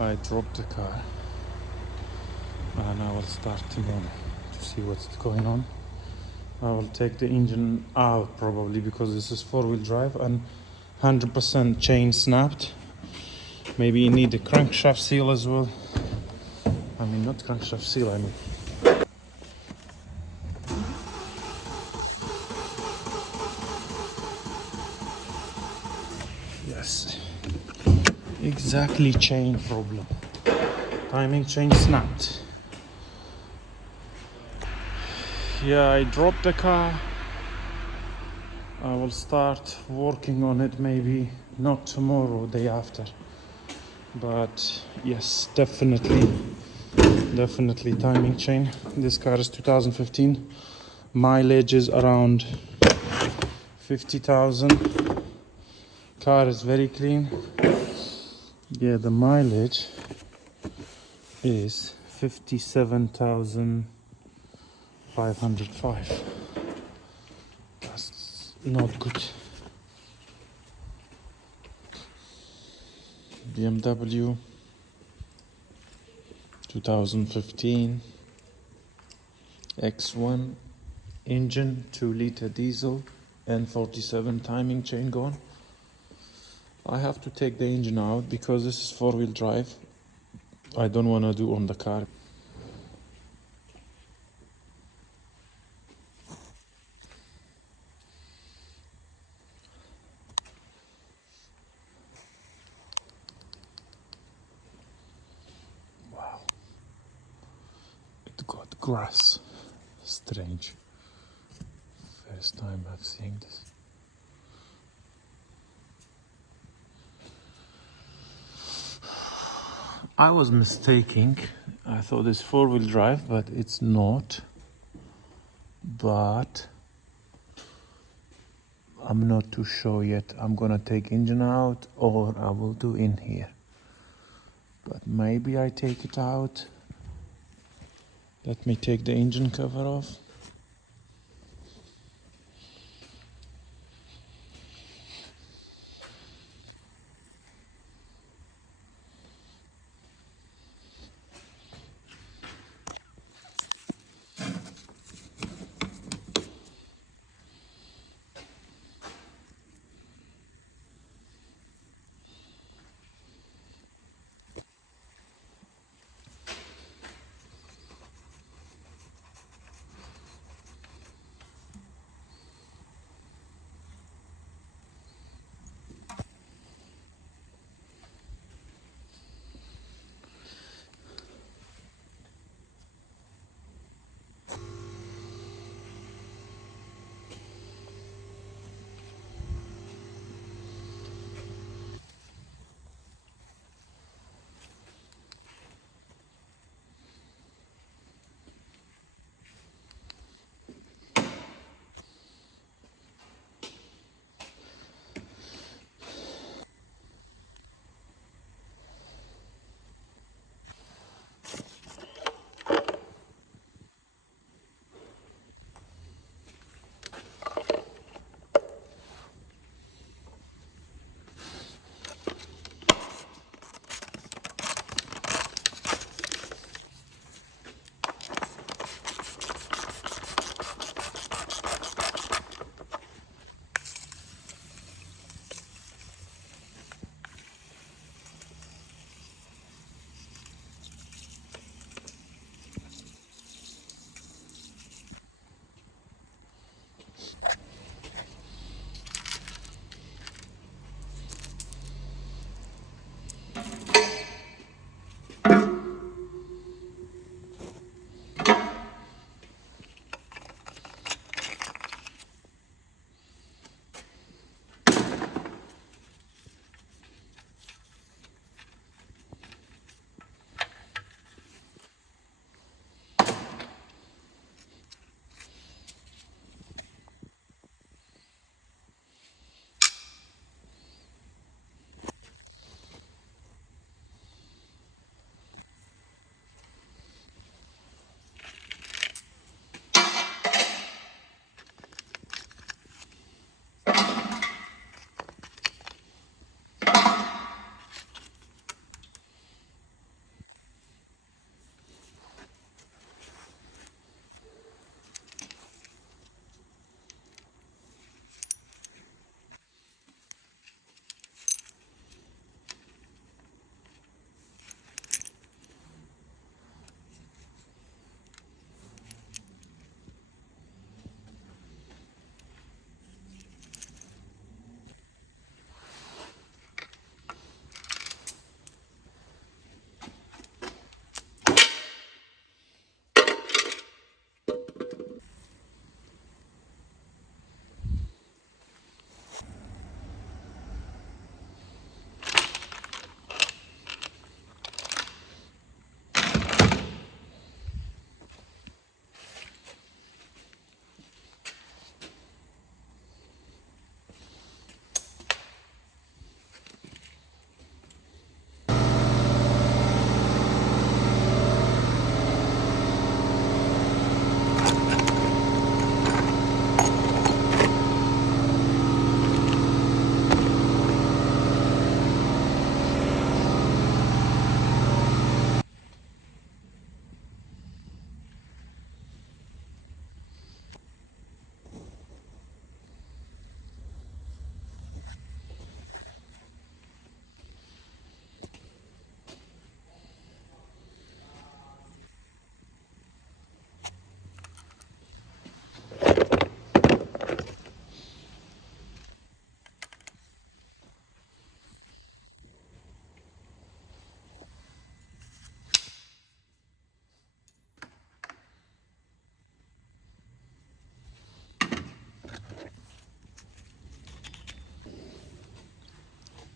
I dropped the car and I will start tomorrow to see what's going on. I will take the engine out probably because this is four-wheel drive and 100% chain snapped. Maybe you need a crankshaft seal as well. I mean, not crankshaft seal, I mean. Yes, exactly chain problem. Timing chain snapped. Yeah, I dropped the car. I will start working on it maybe not tomorrow, day after. But yes, definitely timing chain. This car is 2015. Mileage is around 50,000. Car is very clean. Yeah, the mileage is 57,505. That's not good. BMW 2015 X1 engine, 2-liter diesel, N47 timing chain gone. I have to take the engine out because this is four-wheel drive. I don't want to do on the car. Wow, it got grass. Strange. First time I've seen this. I was mistaken. I thought it's four-wheel drive, but it's not. But I'm not too sure yet. I'm gonna take engine out or I will do in here. But maybe I take it out. Let me take the engine cover off.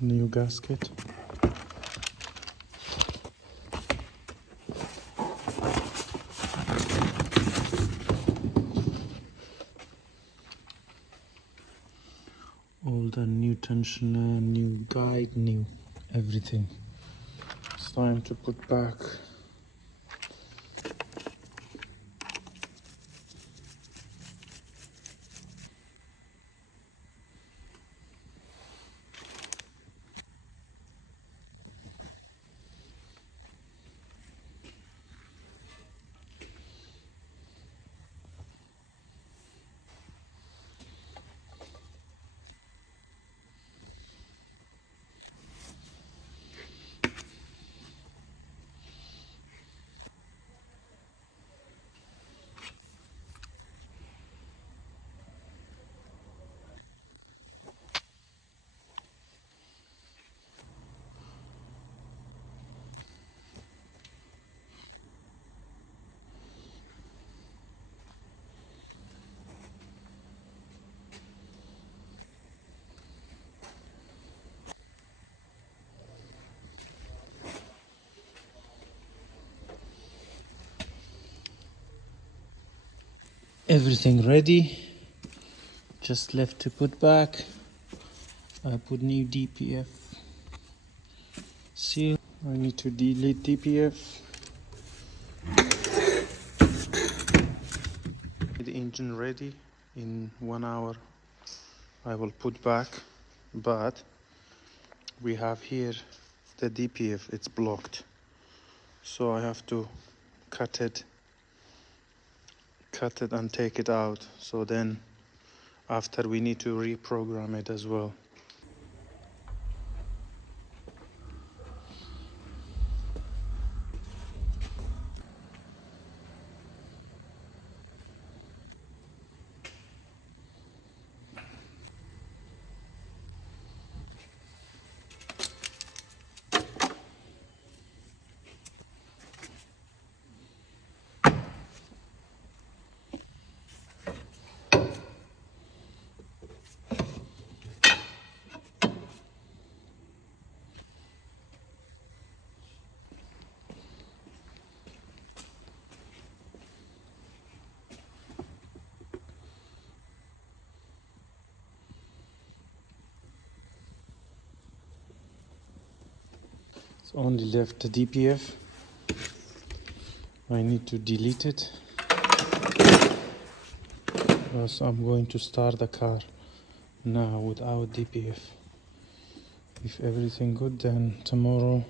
new gasket. All the new tensioner, new guide, new everything. It's time to put back. Everything ready. Just left to put back. I put new DPF seal. I need to delete DPF. The engine ready. In 1 hour I will put back, but we have here the DPF, it's blocked, so I have to cut it and take it out. So then after we need to reprogram it as well. It's only left the DPF. I need to delete it, because I'm going to start the car now without DPF. If everything good, then tomorrow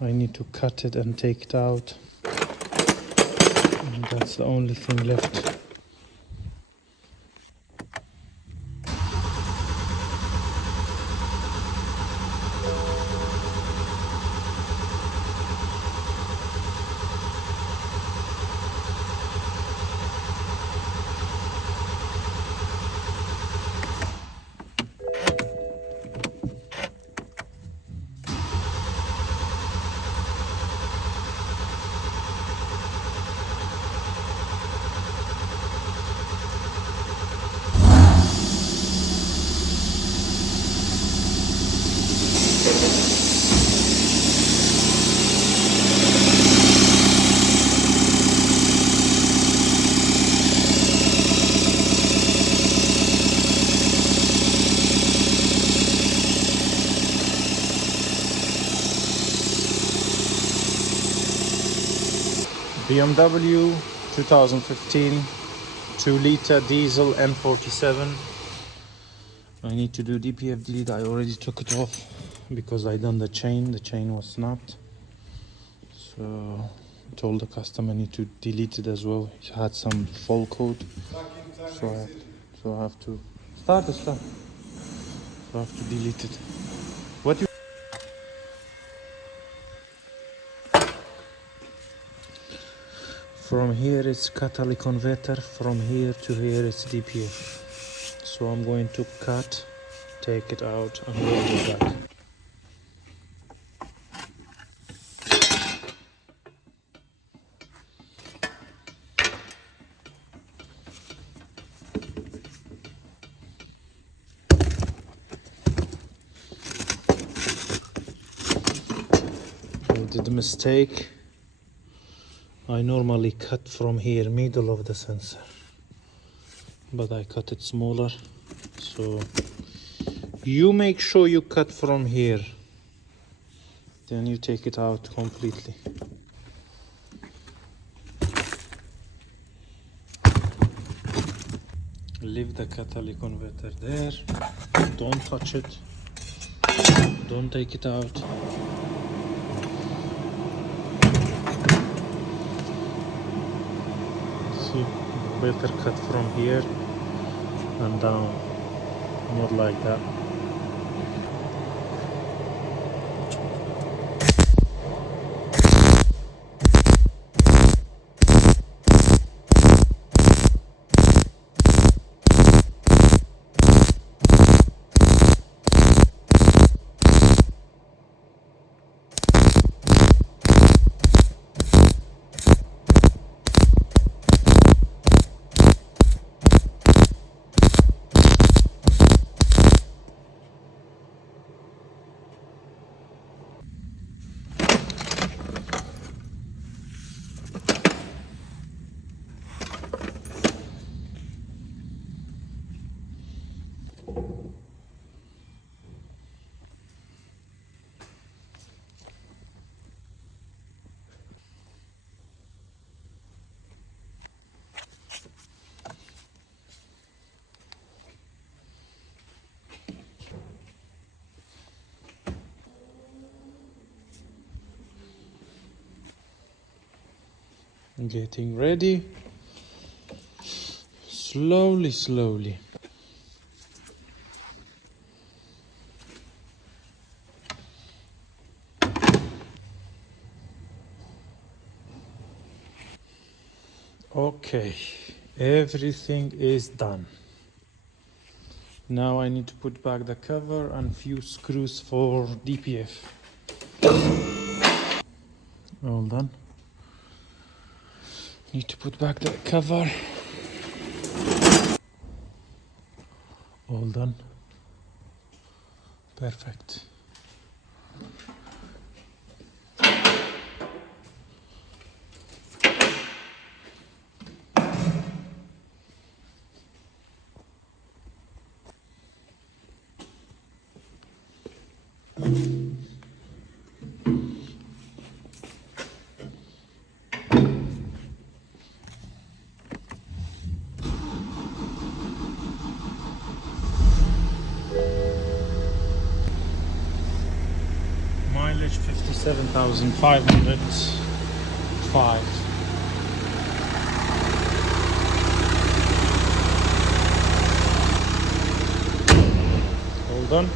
I need to cut it and take it out, and that's the only thing left. BMW 2015 2-liter diesel N47. I need to do DPF delete. I already took it off because I done the chain was snapped, so I told the customer I need to delete it as well. It had some fault code, so I have to start. So I have to delete it. What you From here it's catalytic converter, from here to here it's DPF. So I'm going to cut, take it out, and weld it back. mistake. I normally cut from here, middle of the sensor, but I cut it smaller. So you make sure you cut from here, then you take it out completely. Leave the catalytic converter there, don't touch it, don't take it out. See, better cut from here and down, not like that. Getting ready, slowly. Okay, everything is done. Now I need to put back the cover and few screws for DPF. All done. Need to put back the cover. All done. Perfect. Mileage 57,505. Hold on.